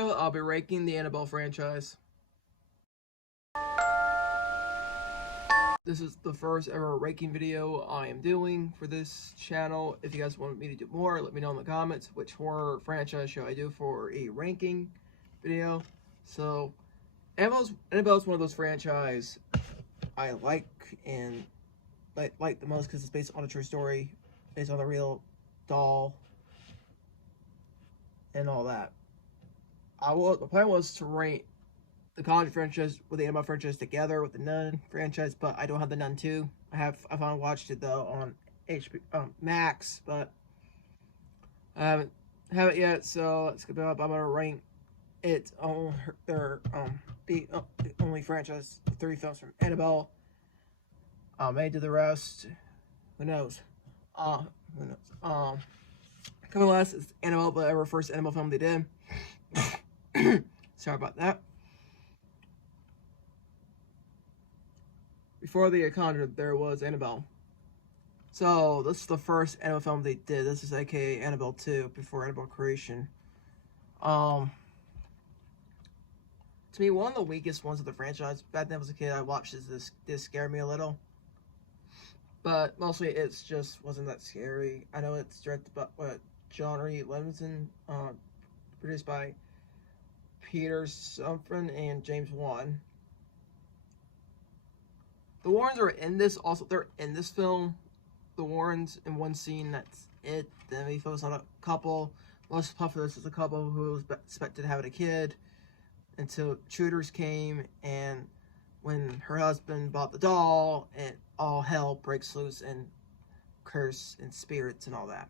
I'll be ranking the Annabelle franchise. This is the first ever ranking video I am doing for this channel. If you guys want me to do more, let me know in the comments which horror franchise should I do for a ranking video. So, Annabelle's one of those franchise I like and like the most because it's based on a true story, based on a real doll, and all that. The plan was to rank the Conjuring franchise with the Annabelle franchise together with the Nun franchise, but I don't have the Nun 2. I finally watched it though on HBO Max, but I haven't yet. So let's go up. I'm gonna rank it on the only franchise 3 films from Annabelle. Maybe do the rest. Who knows? Who knows? Coming last is Annabelle, the ever first Annabelle film they did. Sorry about that. Before the Conjuring, there was Annabelle. So this is the first Annabelle film they did. This is aka Annabelle 2 before Annabelle Creation. To me, one of the weakest ones of the franchise. Back then I was a kid, I watched this scared me a little. But mostly it's just wasn't that scary. I know it's directed by John Reed Levinson, produced by Peter Safran and James Wan. The Warrens are in this. Also, they're in this film. The Warrens in one scene. That's it. Then we focus on a couple. Most of this is a couple who was expected having a kid until intruders came, and when her husband bought the doll, and all hell breaks loose and curse and spirits and all that.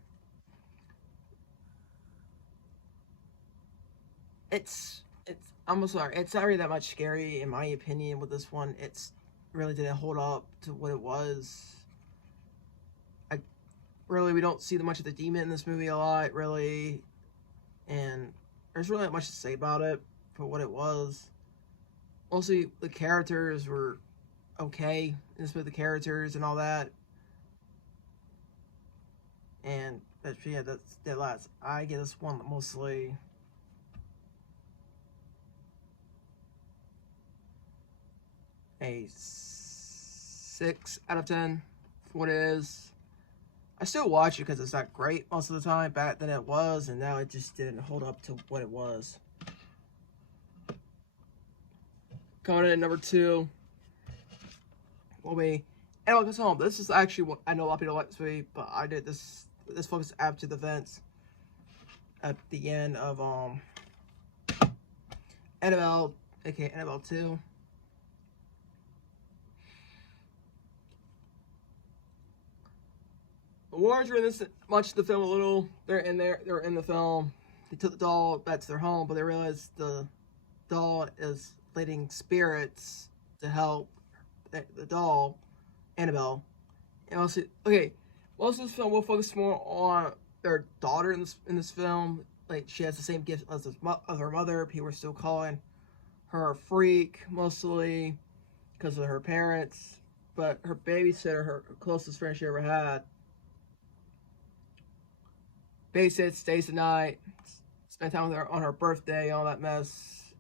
I'm sorry. It's not really that much scary in my opinion with this one. It's really didn't hold up to what it was. We don't see much of the demon in this movie a lot, really, and there's really not much to say about it for what it was. Mostly the characters were okay in this movie, the characters and all that. And but yeah, that's the last. I get this one mostly a 6 out of 10 for what it is. I still watch it because it's not great most of the time. Back then it was, and now it just didn't hold up to what it was. Coming in at number 2 will be Annabelle Goes Home. This is actually what I know a lot of people like this movie, but I did this focus after the events at the end of Annabelle, aka Annabelle 2. The Warrens are in this much of the film a little. They're in the film. They took the doll back to their home, but they realized the doll is letting spirits to help the doll, Annabelle. And also, okay, most of this film will focus more on their daughter in this film. Like, she has the same gift as her mother. People are still calling her a freak, mostly because of her parents. But her babysitter, her closest friend she ever had, babysits, stays the night, spend time with her on her birthday, all that mess.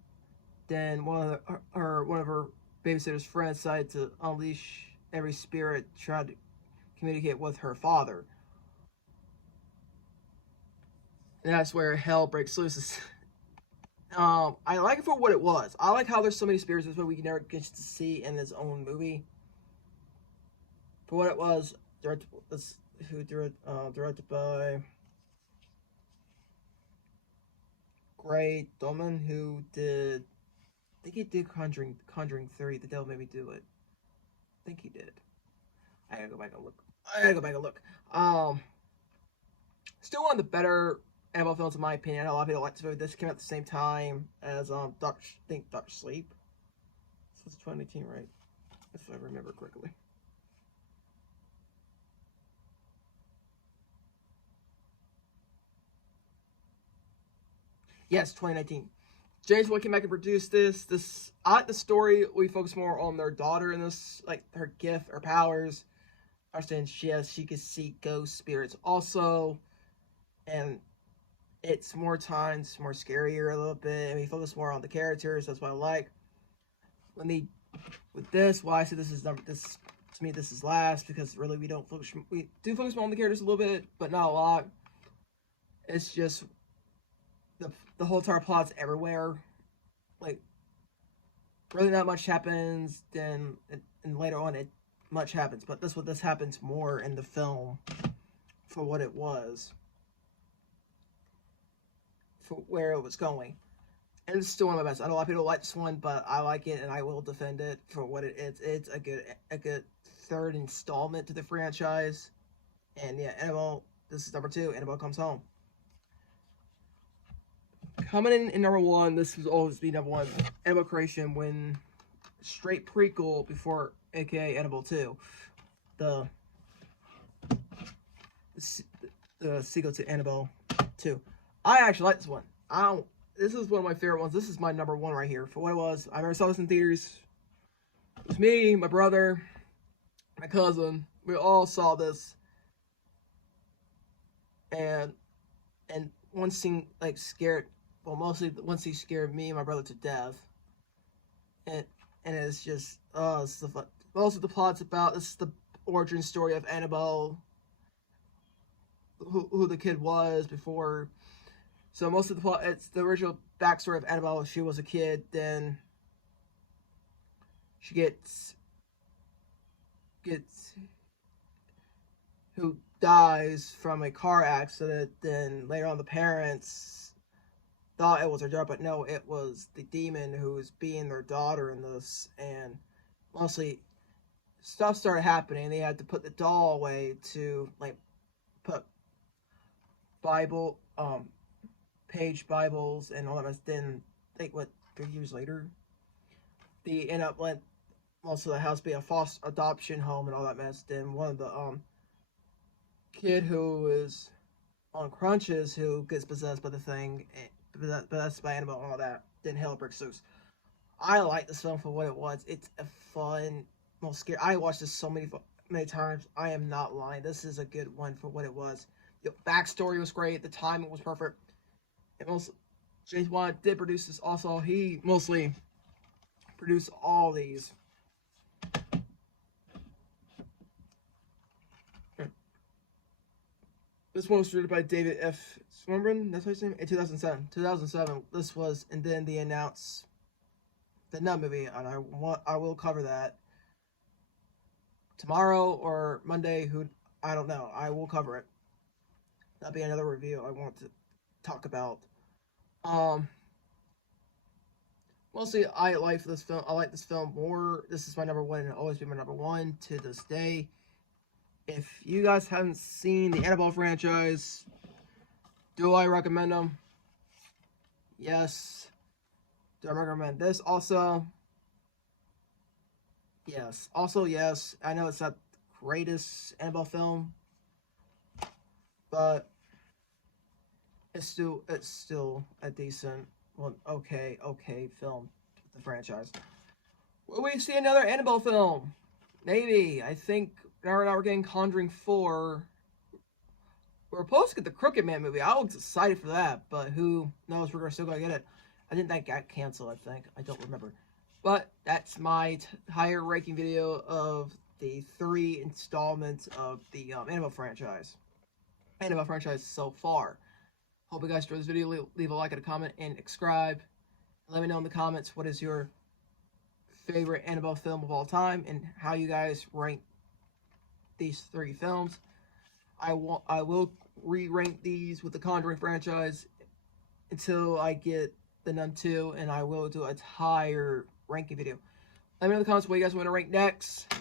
Then one of her babysitter's friends decided to unleash every spirit, trying to communicate with her father. And that's where hell breaks loose. I like it for what it was. I like how there's so many spirits that we never get to see in his own movie. For what it was, directed by Gray Dolman, who did, I think he did Conjuring 3, The Devil Made Me Do It. I think he did. I gotta go back and look. Still one of the better Annabelle films in my opinion. I know a lot of people like this movie. This came out at the same time as Doctor Sleep. So it's 2018, right? If I remember correctly. Yes, 2019. James Wan came back and produced this. I like the story. We focus more on their daughter in this, like her gift, her powers. I understand she can see ghost spirits also, and it's more times more scarier a little bit, and we focus more on the characters. That's what I like. Let me with this. Why I say this is this to me this is last, because really we do focus more on the characters a little bit, but not a lot. It's just the whole entire plot's everywhere. Like, really not much happens. Then and later on much happens, but this happens more in the film for what it was, for where it was going. And it's still one of my best. I know a lot of people don't like this one, but I like it, and I will defend it for what it is. It's a good third installment to the franchise. And yeah, Annabelle, this is number 2. Annabelle Comes Home. Coming in number 1, this will always be number 1. Annabelle Creation, when straight prequel before, aka Annabelle 2, the sequel to Annabelle 2. I actually like this one. This is one of my favorite ones. This is my number 1 right here for what it was. I never saw this in theaters. It was me, my brother, my cousin. We all saw this, and one scene like scared. Well, mostly one scene scared me and my brother to death. And it's just it's the fun. Most of the plot's about, this is the origin story of Annabelle, who the kid was before. So most of the plot, it's the original backstory of Annabelle. She was a kid, then she gets who dies from a car accident. Then later on, the parents thought it was her daughter, but no, it was the demon who was being their daughter in this. And mostly stuff started happening. They had to put the doll away to like put Bible page Bibles and all that mess. Then, like, what, 3 years later, they end up let most of the house be a foster adoption home and all that mess. Then one of the kid who is on crunches, who gets possessed by the thing, possessed by Annabelle and all that, then hell breaks loose. I like this film for what it was. It's a fun, most scary. I watched this so many times. I am not lying. This is a good one for what it was. The backstory was great. The timing was perfect. And also, James Wan did produce this also. He mostly produced all these. This one was written by David F. Swinburne, that's what his name? In 2007. 2007. This was, and then they announced the Nun movie, and I will cover that tomorrow or Monday. I don't know. I will cover it. That'll be another review I want to talk about. Mostly I like this film. I like this film more. This is my number 1 and it'll always be my number 1 to this day. If you guys haven't seen the Annabelle franchise, do I recommend them? Yes. Do I recommend this also? Yes. Also, yes. I know it's not the greatest Annabelle film, but it's still a decent, well, okay film with the franchise. Will we see another Annabelle film? Maybe. I think now we're getting Conjuring 4. We're supposed to get the Crooked Man movie. I was excited for that, but who knows? We're still gonna get it. I think that got canceled, I think. I don't remember. But that's my higher ranking video of the 3 installments of the Annabelle franchise. Annabelle franchise so far. Hope you guys enjoyed this video. Leave a like and a comment and subscribe. Let me know in the comments what is your favorite Annabelle film of all time and how you guys rank these 3 films. I will re-rank these with the Conjuring franchise until I get the Nun 2, and I will do a higher ranking video. Let me know in the comments what you guys want to rank next.